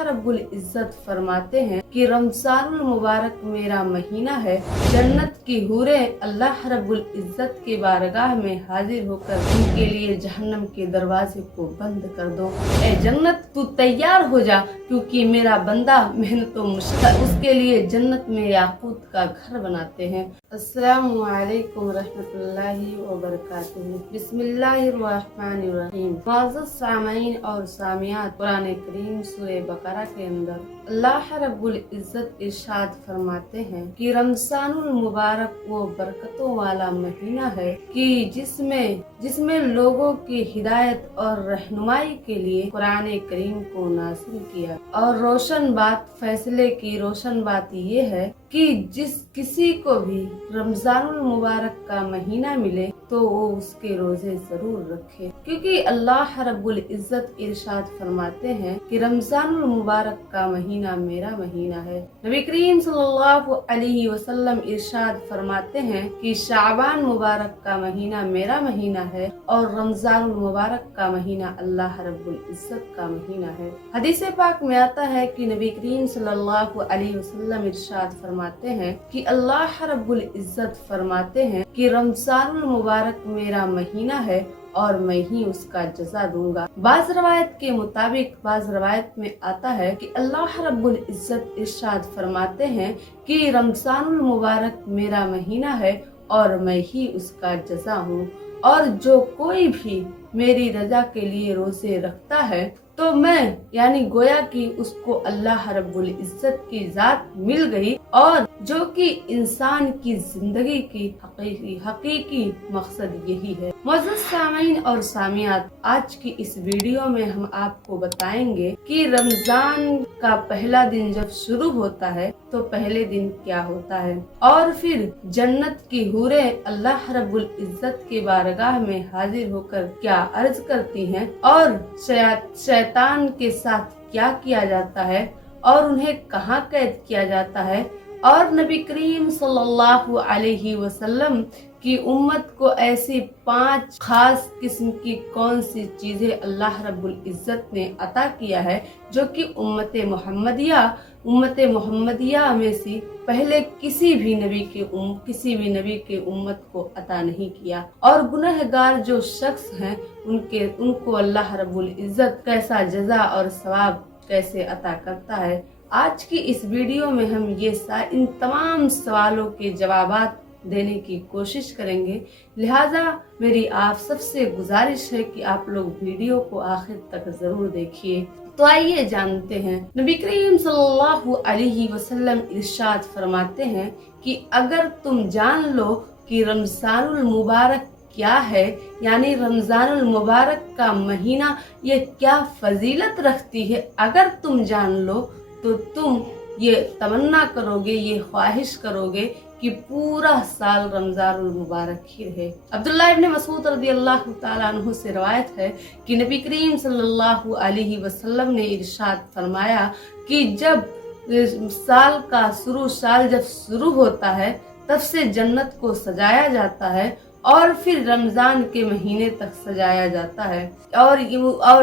रब्बुल इज्जत फरमाते हैं कि रमजानुल मुबारक मेरा महीना है। जन्नत की हूरें अल्लाह रब्बुल इज्जत के बारगाह में हाजिर होकर उनके लिए जहन्नम के दरवाजे को बंद कर दो। ए जन्नत तू तैयार हो जा, क्योंकि मेरा बंदा मेहनतों मुश्किल उसके लिए जन्नत में याकूत का घर बनाते हैं। अस्सलामु अलैकुम रहमतुल्लाहि व बरकातुहू। बिस्मिल्लाहिर्रहमानिर्रहीम। मुअज़्ज़ज़ सामीन और सामियात, कुरान करीम सूरह बकरा के अंदर अल्लाह रब्बुल इज्जत इरशाद फरमाते हैं कि रमजानुल मुबारक वो बरकतों वाला महीना है कि जिसमें लोगों की हिदायत और रहनुमाई के लिए कुरान करीम को नाज़िल किया। और रोशन बात फैसले की रोशन बात ये है कि जिस किसी को भी रमजानुल मुबारक का महीना मिले तो वो उसके रोजे जरूर रखे, क्योंकि अल्लाह रब्बुल इज्जत इरशाद फरमाते हैं कि रमजानुल मुबारक का महीना मेरा महीना है। नबी करीम सल्लल्लाहु अलैहि वसल्लम इरशाद फरमाते हैं कि शाबान मुबारक का महीना मेरा महीना है और रमजानुल मुबारक का महीना अल्लाह रब्बुल इज्जत का महीना है। हदीस पाक में आता है कि नबी करीम सल्लल्लाहु अलैहि वसल्लम इरशाद फरमाते हैं कि अल्लाह रब्बुल इज्जत फरमाते हैं कि रमजानुल मुबारक मेरा महीना है और मैं ही उसका जज़ा दूंगा। बाज़ रवायत के मुताबिक बाज़ रवायत में आता है कि अल्लाह रब्बुल इज्जत इरशाद फरमाते हैं कि रमजानुल मुबारक मेरा महीना है और मैं ही उसका जज़ा हूँ, और जो कोई भी मेरी रजा के लिए रोजे रखता है तो मैं यानी गोया कि उसको अल्लाह रब्बुल इज्जत की जात मिल गई, और जो कि इंसान की जिंदगी की हकीकी मकसद यही है। मुअज़्ज़ज़ सामीन और सामियात, आज की इस वीडियो में हम आपको बताएंगे कि रमजान का पहला दिन जब शुरू होता है तो पहले दिन क्या होता है, और फिर जन्नत की हूरें अल्लाह रब्बुल इज्जत के बारगाह में हाजिर होकर क्या अर्ज करती हैं, और शैतान के साथ क्या किया जाता है और उन्हें कहाँ कैद किया जाता है, और नबी करीम सल्लल्लाहु अलैहि वसल्लम की उम्मत को ऐसी 5 खास किस्म की कौन सी चीजें अल्लाह रब्बुल इज्जत ने अता किया है जो कि उम्मत मोहम्मदिया में से पहले किसी भी नबी के उम्मत को अता नहीं किया। और गुनहगार जो शख्स हैं उनको अल्लाह रब्बुल इज्जत कैसा जज़ा और सवाब कैसे अता करता है। आज की इस वीडियो में हम इन तमाम सवालों के जवाबात देने की कोशिश करेंगे, लिहाजा मेरी आप सबसे गुजारिश है कि आप लोग वीडियो को आखिर तक जरूर देखिए। तो आइए जानते हैं। नबी करीम सल्लल्लाहु अलैहि वसल्लम इरशाद फरमाते हैं कि अगर तुम जान लो कि रमजानुल मुबारक क्या है, यानी रमजानुल मुबारक का महीना ये क्या फजीलत रखती है, अगर तुम जान लो तो तुम ये तमन्ना करोगे, ये ख्वाहिश करोगे कि पूरा साल रमजानुल मुबारक ही रहे। अब्दुल्लाह इब्न मसूद रज़ियल्लाहु ताला अन्हु से रवायत है कि नबी करीम सल्लल्लाहु अलैहि वसल्लम ने इरशाद फरमाया कि जब साल जब शुरू होता है तब से जन्नत को सजाया जाता है और फिर रमजान के महीने तक सजाया जाता है, और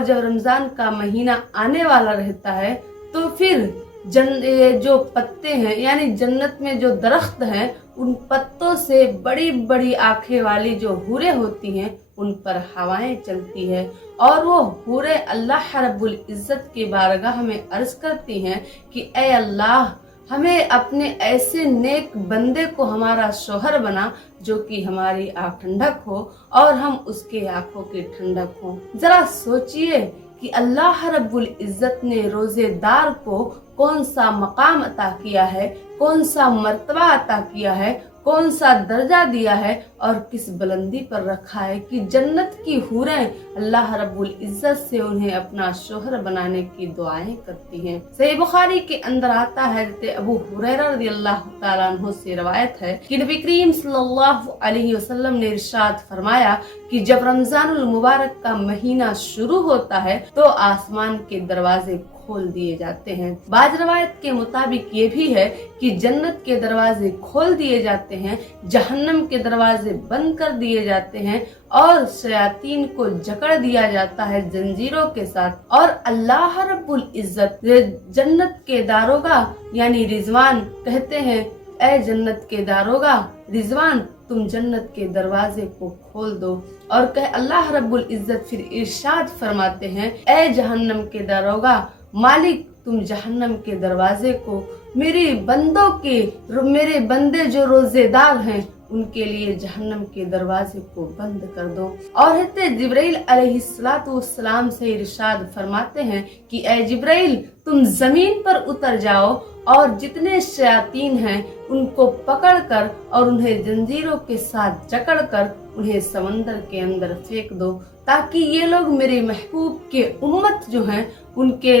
जब रमजान का महीना आने वाला रहता है तो फिर जो पत्ते हैं यानी जन्नत में जो दरख्त हैं उन पत्तों से बड़ी बड़ी आंखें वाली जो हूरें होती हैं उन पर हवाएं चलती है, और वो हूरें अल्लाह रब्बुल इज्जत के बारगाह में अर्ज करती हैं कि ए अल्लाह, हमें अपने ऐसे नेक बंदे को हमारा शोहर बना जो कि हमारी आँख ठंडक हो और हम उसके आंखों की ठंडक हो। जरा सोचिए कि अल्लाह रब्बुल इज्जत ने रोजेदार को कौन सा मकाम अता किया है, कौन सा मर्तबा अता किया है, कौन सा दर्जा दिया है और किस बुलंदी पर रखा है कि जन्नत की हूरें अल्लाह रब्बुल इज्जत से उन्हें अपना शोहर बनाने की दुआएं करती हैं। सही बुखारी के अंदर आता है, अबू हुरैरा रज़ियल्लाहु ताला अन्हु से रवायत है कि नबी करीम सल्लल्लाहु अलैहि वसल्लम ने इरशाद फरमाया कि जब रमजानुल मुबारक का महीना शुरू होता है तो आसमान के दरवाजे खोल दिए जाते हैं। बाज रवायत के मुताबिक ये भी है कि जन्नत के दरवाजे खोल दिए जाते हैं, जहन्नम के दरवाजे बंद कर दिए जाते हैं और शयातीन को जकड़ दिया जाता है जंजीरों के साथ। और अल्लाह रब्बुल इज्जत जन्नत के दारोगा यानी रिजवान कहते हैं, ऐ जन्नत के दारोगा रिजवान तुम जन्नत के दरवाजे को खोल दो। और अल्लाह रब्बुल इज्जत फिर इरशाद फरमाते हैं, ऐ जहन्नम के दारोगा मालिक तुम जहन्नम के दरवाजे को मेरे बंदे जो रोजेदार हैं उनके लिए जहन्नम के दरवाजे को बंद कर दो। और हज़रत जिब्राइल अलैहिस्सलाम से इरशाद फरमाते हैं कि ऐ जिब्राइल तुम जमीन पर उतर जाओ और जितने शयातीन हैं उनको पकड़कर और उन्हें जंजीरों के साथ जकड़कर उन्हें समंदर के अंदर फेंक दो, ताकि ये लोग मेरे महबूब के उम्मत जो हैं उनके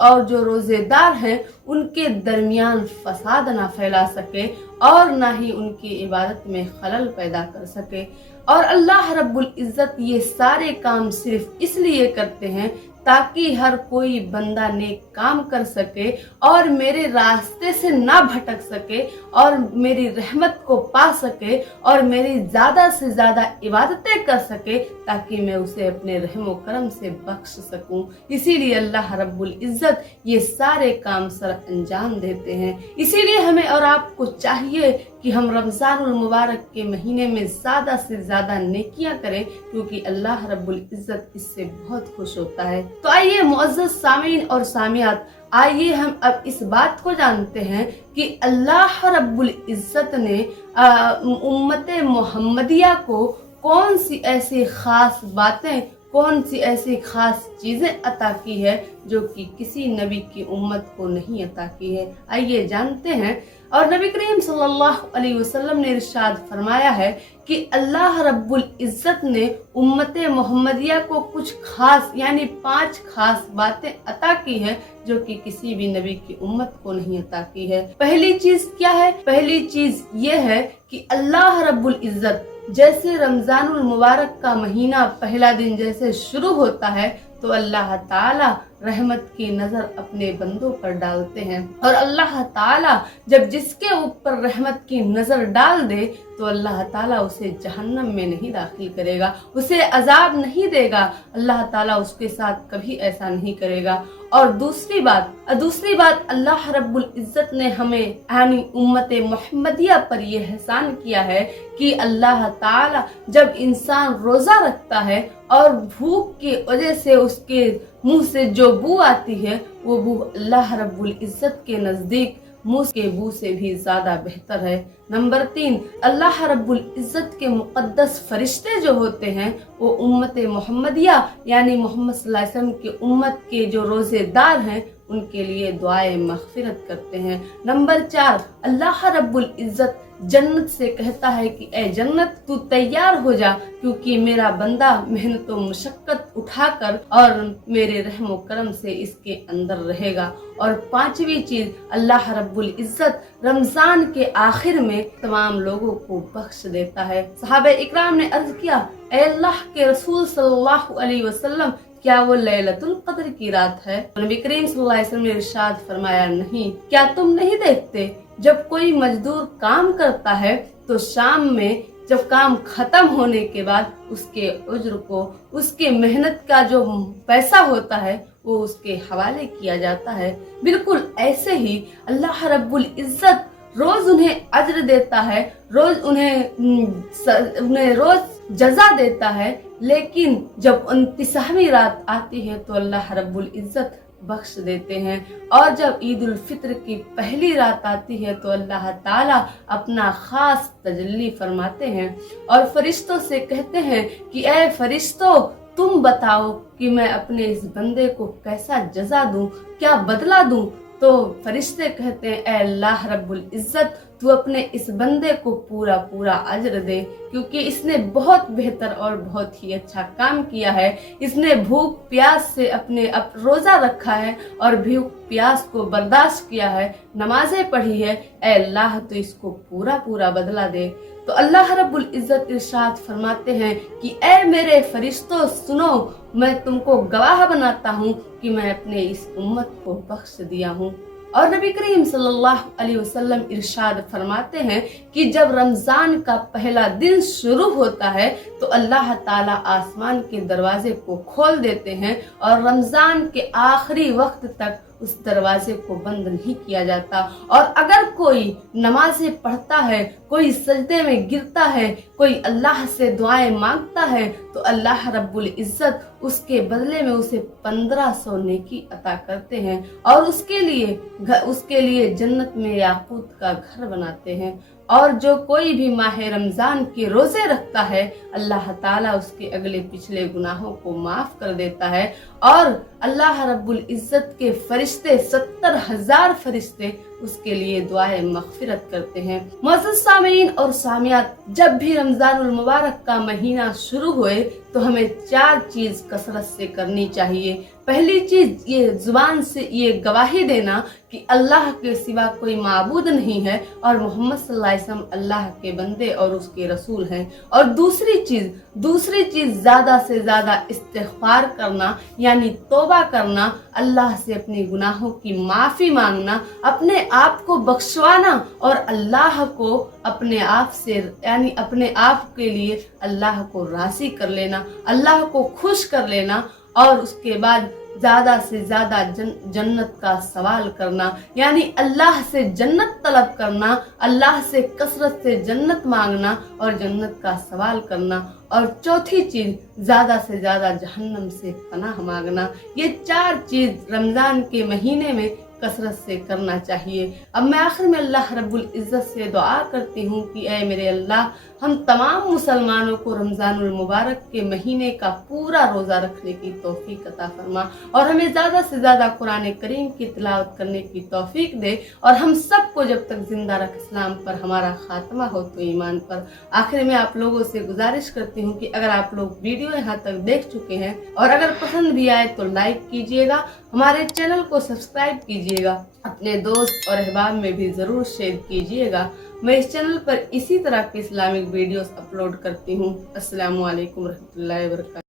और जो रोजेदार हैं उनके दरमियान फसाद ना फैला सके और ना ही उनकी इबादत में खलल पैदा कर सके। और अल्लाह रब्बुल इज्जत ये सारे काम सिर्फ इसलिए करते हैं ताकि हर कोई बंदा नेक काम कर सके और मेरे रास्ते से ना भटक सके और मेरी रहमत को पा सके और मेरी ज्यादा से ज्यादा इबादतें कर सके, ताकि मैं उसे अपने रहमो करम से बख्श सकूं। इसीलिए अल्लाह रब्बुल इज्जत ये सारे काम सर अंजाम देते हैं। इसीलिए हमें और आपको चाहिए कि हम रमजानुल मुबारक के महीने में ज्यादा से ज्यादा नेकियां करें, क्योंकि अल्लाह रब्बुल इज्जत इससे बहुत खुश होता है। तो आइए मुअज़्ज़ज़ सामीन और सामियात, आइए हम अब इस बात को जानते हैं कि अल्लाह रब्बुल इज्जत ने उम्मत मोहम्मदिया को कौन सी ऐसी खास बातें, कौन सी ऐसी खास चीजें अता की है जो कि किसी नबी की उम्मत को नहीं अता की है। आइए जानते हैं। और नबी करीम सल्लल्लाहु अलैहि वसल्लम ने इरशाद फरमाया है कि अल्लाह रब्बुल इज्जत ने उम्मत मोहम्मदिया को कुछ खास यानी 5 खास बातें अता की है जो कि किसी भी नबी की उम्मत को नहीं अता की है। पहली चीज क्या है? पहली चीज ये है कि अल्लाह रब्बुल इज्जत जैसे रमजानुल मुबारक का महीना पहला दिन जैसे शुरू होता है तो अल्लाह ताला रहमत की नजर अपने बंदों पर डालते हैं। और अल्लाह ताला जब जिसके ऊपर रहमत की नजर डाल दे तो अल्लाह ताला उसे जहन्नम में नहीं दाखिल करेगा, उसे अजाब नहीं देगा। अल्लाह ताला उसके साथ कभी ऐसा नहीं करेगा। और दूसरी बात अल्लाह रब्बुल इज्जत ने हमें यानी उम्मत मोहम्मदिया पर यह एहसान किया है कि अल्लाह ताला जब इंसान रोजा रखता है और भूख की वजह से उसके मुंह से जो बू आती है वो बू अल्लाह रब्बुल इज्जत के नजदीक मुंह के बू से भी ज्यादा बेहतर है। नंबर 3, अल्लाह रब्बुल इज्जत के मुक़द्दस फरिश्ते जो होते हैं वो उम्मत मोहम्मदिया यानी मोहम्मद सल्लल्लाहु अलैहि वसल्लम की उम्मत के जो रोजेदार हैं उनके लिए दुआए मग़फ़िरत करते हैं। नंबर 4, अल्लाह रब्बुल इज्जत जन्नत से कहता है कि ए जन्नत तू तैयार हो जा, क्योंकि मेरा बंदा मेहनत व मुशक्कत उठाकर और मेरे रहमो करम से इसके अंदर रहेगा। और 5वीं चीज अल्लाह रब्बुल इज्जत रमजान के आखिर में तमाम लोगों को बख्श देता है। सहाबे इकराम ने अर्ज किया, ए अल्लाह के रसूल सल्लल्लाहु अलैहि वसल्लम क्या वो लैलतुल कद्र की रात है? नबी करीम सल्लल्लाहु अलैहि वसल्लम ने इरशाद फरमाया, नहीं। क्या तुम नहीं देखते जब कोई मजदूर काम करता है तो शाम में जब काम खत्म होने के बाद उसके उज्र को, उसके मेहनत का जो पैसा होता है वो उसके हवाले किया जाता है। बिल्कुल ऐसे ही अल्लाह रब्बुल इज्जत रोज उन्हें अज्र देता है, रोज उन्हें रोज जजा देता है, लेकिन जब 29वीं रात आती है तो अल्लाह रब्बुल इज्जत बख्श देते हैं। और जब ईद उल फित्र की पहली रात आती है तो अल्लाह ताला अपना खास तजल्ली फरमाते हैं और फरिश्तों से कहते हैं कि ए फरिश्तों तुम बताओ कि मैं अपने इस बंदे को कैसा जजा दूं, क्या बदला दूं? तो फरिश्ते कहते हैं, ए अल्लाह रब्बुल इज्जत तू अपने इस बंदे को पूरा पूरा अज्र दे, क्योंकि इसने बहुत बेहतर और बहुत ही अच्छा काम किया है। इसने भूख प्यास से अपने रोजा रखा है और भूख प्यास को बर्दाश्त किया है, नमाजें पढ़ी है। ए अल्लाह तो इसको पूरा पूरा बदला दे। तो अल्लाह रब्बुल इज्जत इरशाद फरमाते हैं कि ए मेरे फरिश्तों सुनो, मैं तुमको गवाह बनाता हूँ कि मैं अपने इस उम्मत को बख्श दिया हूँ। और नबी करीम सल्लल्लाहु अलैहि वसल्लम इरशाद फरमाते हैं कि जब रमजान का पहला दिन शुरू होता है तो अल्लाह ताला आसमान के दरवाजे को खोल देते हैं और रमजान के आखिरी वक्त तक उस दरवाजे को बंद नहीं किया जाता। और अगर कोई नमाजें पढ़ता है, कोई सजदे में गिरता है, कोई अल्लाह से दुआएं मांगता है तो अल्लाह रब्बुल इज्जत उसके बदले में उसे 1500 नेकी अता करते हैं और उसके लिए जन्नत में याकूत का घर बनाते हैं। और जो कोई भी माह रमजान के रोजे रखता है अल्लाह ताला उसके अगले पिछले गुनाहों को माफ कर देता है और अल्लाह रब्बुल इज्जत के फरिश्ते 70,000 फरिश्ते उसके लिए दुआए मगफिरत करते हैं। मुअज़्ज़ज़ सामीन और सामियात, जब भी रमजानुल मुबारक का महीना शुरू हुए तो हमें 4 चीज कसरत से करनी चाहिए। पहली चीज ये जुबान से ये गवाही देना कि अल्लाह के सिवा कोई माबूद नहीं है और मोहम्मद सल्लल्लाहु अलैहि वसल्लम अल्लाह के बंदे और उसके रसूल हैं। और दूसरी चीज ज्यादा से ज्यादा इस्तिग़फ़ार करना यानी तौबा करना, अल्लाह से अपने गुनाहों की माफी मांगना, अपने आप को बख्शवाना और अल्लाह को अपने आप से यानी अपने आप के लिए अल्लाह को राज़ी कर लेना, अल्लाह को खुश कर लेना। और उसके बाद ज्यादा से ज्यादा जन्नत का सवाल करना यानी अल्लाह से जन्नत तलब करना, अल्लाह से कसरत से जन्नत मांगना और जन्नत का सवाल करना। और चौथी चीज ज्यादा से ज्यादा जहन्नम से पनाह मांगना। ये 4 चीज रमजान के महीने में कसरत से करना चाहिए। अब मैं आखिर में अल्लाह रब्बुल इज्जत से दुआ करती हूँ कि ऐ मेरे अल्लाह, हम तमाम मुसलमानों को रमजानुल मुबारक के महीने का पूरा रोजा रखने की तौफीक अता फरमा और हमें ज्यादा से ज्यादा कुरान करीम की तिलावत करने की तौफीक दे और हम सबको जब तक जिंदा रख इस्लाम पर, हमारा खात्मा हो तो ईमान पर। आखिर में आप लोगों से गुजारिश करती हूँ कि अगर आप लोग वीडियो यहाँ तक देख चुके हैं और अगर पसंद भी आए तो लाइक कीजिएगा, हमारे चैनल को सब्सक्राइब कीजिएगा, अपने दोस्त और अहबाब में भी जरूर शेयर कीजिएगा। मैं इस चैनल पर इसी तरह के इस्लामिक वीडियोस अपलोड करती हूँ। अस्सलामु अलैकुम रहमतुल्लाहि व बरकातहू।